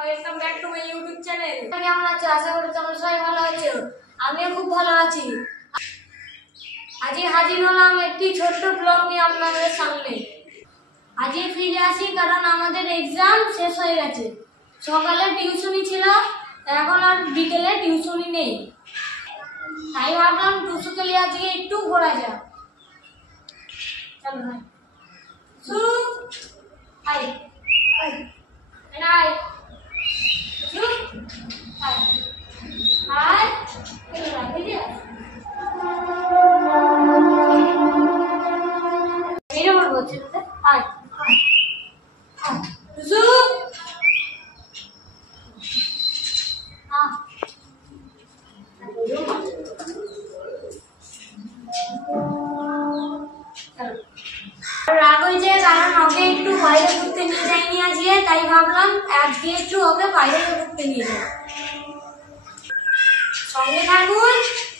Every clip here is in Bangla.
Welcome back to my YouTube channel. কেমন আছো? আশা করি তোমরা সবাই ভালো আছো। আমিও খুব ভালো আছি। আজকে হাজির হলাম একটি ছোট্ট ব্লগ নিয়ে আপনাদের সামনে। আজকে ফিরে আসি কারণ আমাদের এক্সাম শেষ হয়ে গেছে। সকালে টিউশনি ছিল, এখন আর বিকেলে টিউশনি নেই, তাই ভাবলাম টুসুকে নিয়ে আজকে একটু ঘোরা যাক। চলো ভাই high high high high high মেরে মারবো ছেলেতে। হাই হাই হাই টুসু রাগ হয়েছে কারণ ওকে একটু বাইরে ঘুরতে নিয়ে যাইনি আজকে, তাই ভাবলাম আজকে একটু ওকে বাইরে ঘুরতে নিয়ে যাই। সঙ্গে থাকুন,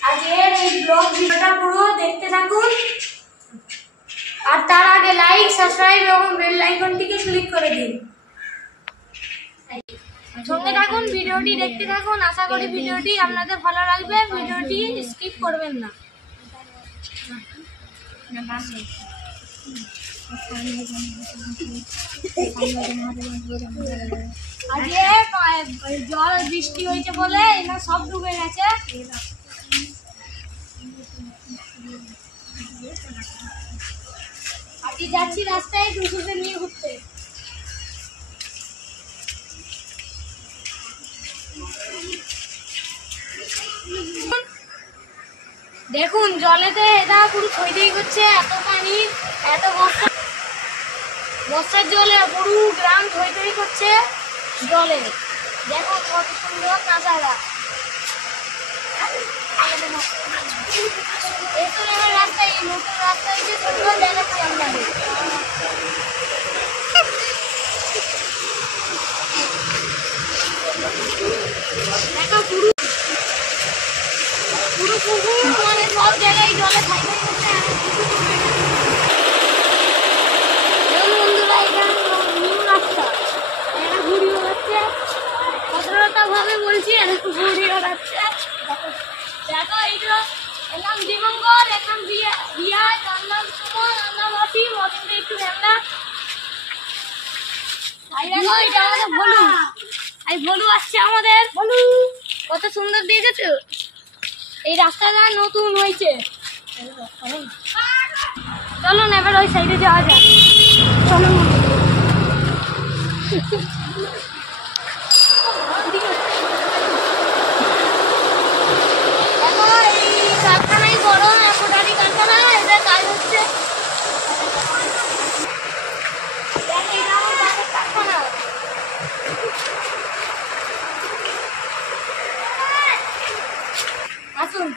আজকের এই ব্লগ ভিডিওটা পুরো দেখতে থাকুন। আর তার আগে লাইক, সাবস্ক্রাইব এবং বেল আইকনটিকে ক্লিক করে দিন। সঙ্গে থাকুন, ভিডিওটি দেখতে থাকুন। আশা করি ভিডিওটি আপনাদের ভালো লাগবে। ভিডিওটি স্কিপ করবেন না। আজকে জল বৃষ্টি হয়েছে বলে এরা সব ডুবে গেছে। আজকে যাচ্ছি রাস্তায় টুসুকে নিয়ে ঘুরতে। দেখুন জলেতে এটা পুরো থই করছে, এত পানি, এত বর্ষার জলে পুরো গ্রাম থই করছে জলে। দেখুন কত সুন্দর নাজারা। এসো আমার রাস্তায়, নতুন রাস্তায় যে সুন্দর দেখাচ্ছি আপনাদের। দেখো পুরো পুকুর মানে সব জায়গায় জলে থাই করছে। বন্ধুরা এখানে নিউ রাস্তা, এরা ঘুরি বেড়াচ্ছে, ভদ্রতা ভাবে বলছি, এরা ঘুরি বেড়াচ্ছে। দেখো এই যে এর নাম দিবঙ্কর, এর নাম রিয়া, তার নাম সুমন, তার নাম অসীম, অসীমটা একটু ভ্যাংলা। এটা আমাদের ভলু, এই ভলু আসছে আমাদের। ভলু কত সুন্দর দেখেছো? এই রাস্তাটা নতুন হয়েছে। চলুন এবার ওই সাইডে যাওয়া যাক। চলুন দেখো এই কারখানায় বড় এম্ব্রয়ডারি কারখানা, এটা কাজ হচ্ছে। এটা আমার বাসের কারখানা। আসুন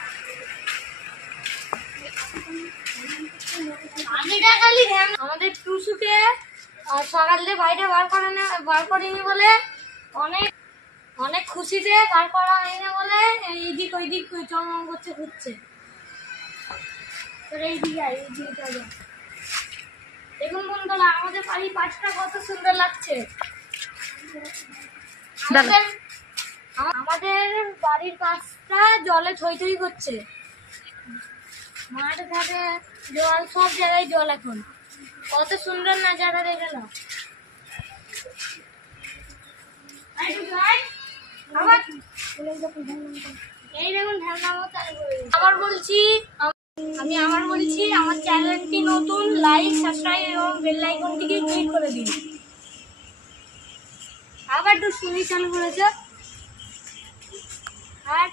আমাদের টুসুকে সকালে বাইরে বার করিনি বলে অনেক খুশিতে বার করা হয়নি বলে এইদিক ওইদিক চলমান করছে, ঘুরছে। দেখুন বন্ধুরা আমাদের বাড়ির পাশটা কত সুন্দর লাগছে। আমাদের বাড়ির পাশটা জলে থই করছে। মাঠ ঘাটে জল, সব জায়গায় জল। এখন কত সুন্দর নাজারা দেখে নাও। এই দেখুন আমি বলছি আমার চ্যানেলটি নতুন, লাইক, সাবস্ক্রাইব এবং বেল আইকনটিকে ক্লিক করে দিন। আবার একটু শুনি চালু করেছে। আর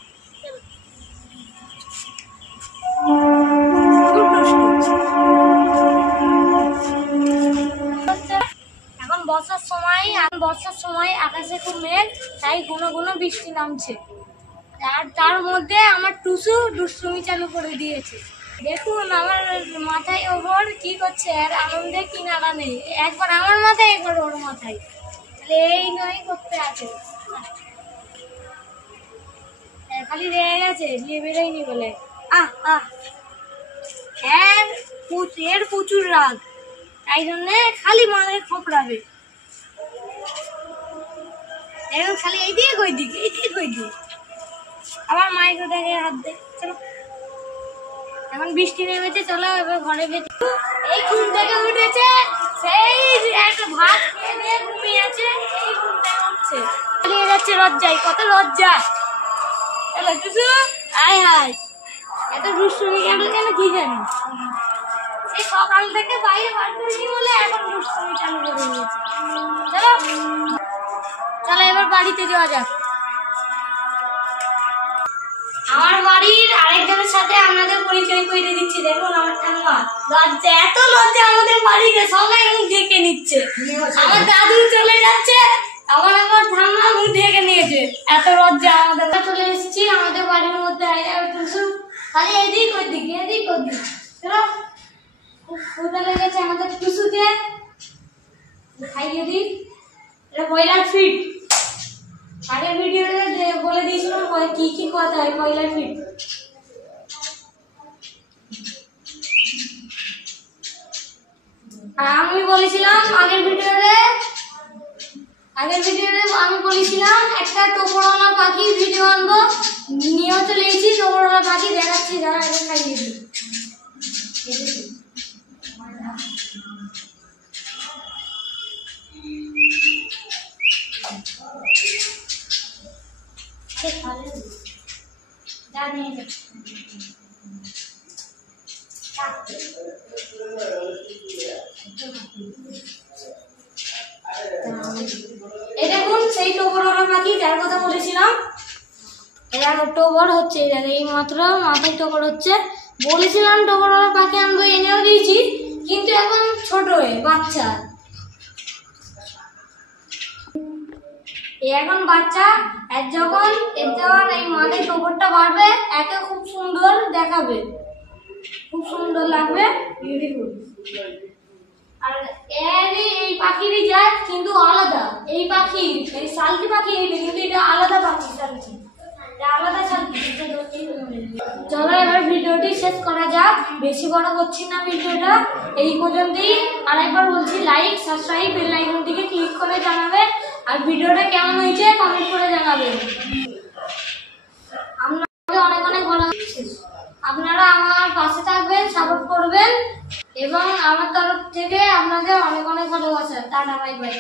এখন বর্ষার সময় আকাশে খুব মেঘ, তাই ঘন ঘন বৃষ্টি নামছে। আর তার মধ্যে আমার টুসু দুষ্টুমি চালু করে দিয়েছে। দেখুন আমার মাথায় ওপর কি করছে, আর আনন্দে কিনারা নেই। একবার আমার মাথায়, একবার ওর মাথায়, এই নয় করতে আছে। খালি রেগে গেছে, নিয়ে বেরোয়নি বলে। এর প্রচুর রাগ, তাই জন্য খালি মাথায় খোপড়াবে। এখন খালি এই দিকে কই দিক আমার মাইকে দেখে হাত দে চলো এখন বৃষ্টি নেমেছে চলো এবার ঘরে ভেতরে এই ঘুম থেকে উঠেছে সেই একটা ভাত খেয়ে দিয়ে ঘুমিয়ে আছে এই ঘুম থেকে উঠছে নিয়ে যাচ্ছে লজ্জায় কত লজ্জা চলো টুসু আয় হায় এত দুষ্টুমি কেন কি জানি এই সকাল থেকে বাইরে বার করিনি বলে এখন দুষ্টুমি চালু করে দিয়েছে চলো চলো এবার বাড়িতে যাওয়া যাক আমার বাড়ির আরেকজনের সাথে আপনাদের পরিচয় করে দিচ্ছি দেখুন আমার ঠাম্মা লজ্জা এত লজ্জা আমাদের বাড়িতে সবাই মুখ ঢেকে নিচ্ছে আমার দাদু চলে যাচ্ছে আমার ঠাম্মা মুখ ঢেকে নিয়েছে এত লজ্জা আমাদের চলে এসেছি আমাদের বাড়ির মধ্যে খালি এদিক ওদিক চলো খুব ক্ষুধা লেগেছে আমাদের টুসুকে খাইয়ে দিই এটা ব্রয়লার ফিট আগের ভিডিওতে বলে দিয়েছিলাম কি কি কথা হয় ব্রয়লার ফিট আমি বলেছিলাম আগের ভিডিওতে আমি বলেছিলাম একটা টোপরওয়ালা পাখি ভিডিও আনবো নিয়েও চলে এসেছি টোপরওয়ালা পাখি দেখাচ্ছি যারা এটা খাইয়ে দিই দেখুন সেই টোপরওয়ালা পাখি যার কথা বলেছিলাম এরা টোপর হচ্ছে এই মাত্র মাথায় টোপর হচ্ছে বলেছিলাম টোপরওয়ালা পাখি আনবো এনেও দিয়েছি কিন্তু এখন ছোট বাচ্চা এখন বাচ্চা যখন এই মাথায় টোপরটা বাড়বে একে খুব সুন্দর দেখাবে খুব সুন্দর লাগবে বিউটিফুল আর এই পাখিরই জাত কিন্তু আলাদা এই পাখি এই শালকি পাখি কিন্তু এটা আলাদা পাখি শালকি আলাদা শালকি চলো এবার ভিডিওটি শেষ করা যাক বেশি বড় করছি না ভিডিওটা এই পর্যন্তই আরেকবার বলছি লাইক সাবস্ক্রাইব বেল আইকনটিকে ক্লিক করে জানাবেন আর ভিডিওটা কেমন হয়েছে কমেন্ট করে জানাবেন আপনাকে অনেক অনেক ভালো আপনারা আমার পাশে থাকবেন সাপোর্ট করবেন এবং আমার তরফ থেকে আপনাদের অনেক অনেক ভালোবাসা টাটা বাই বাই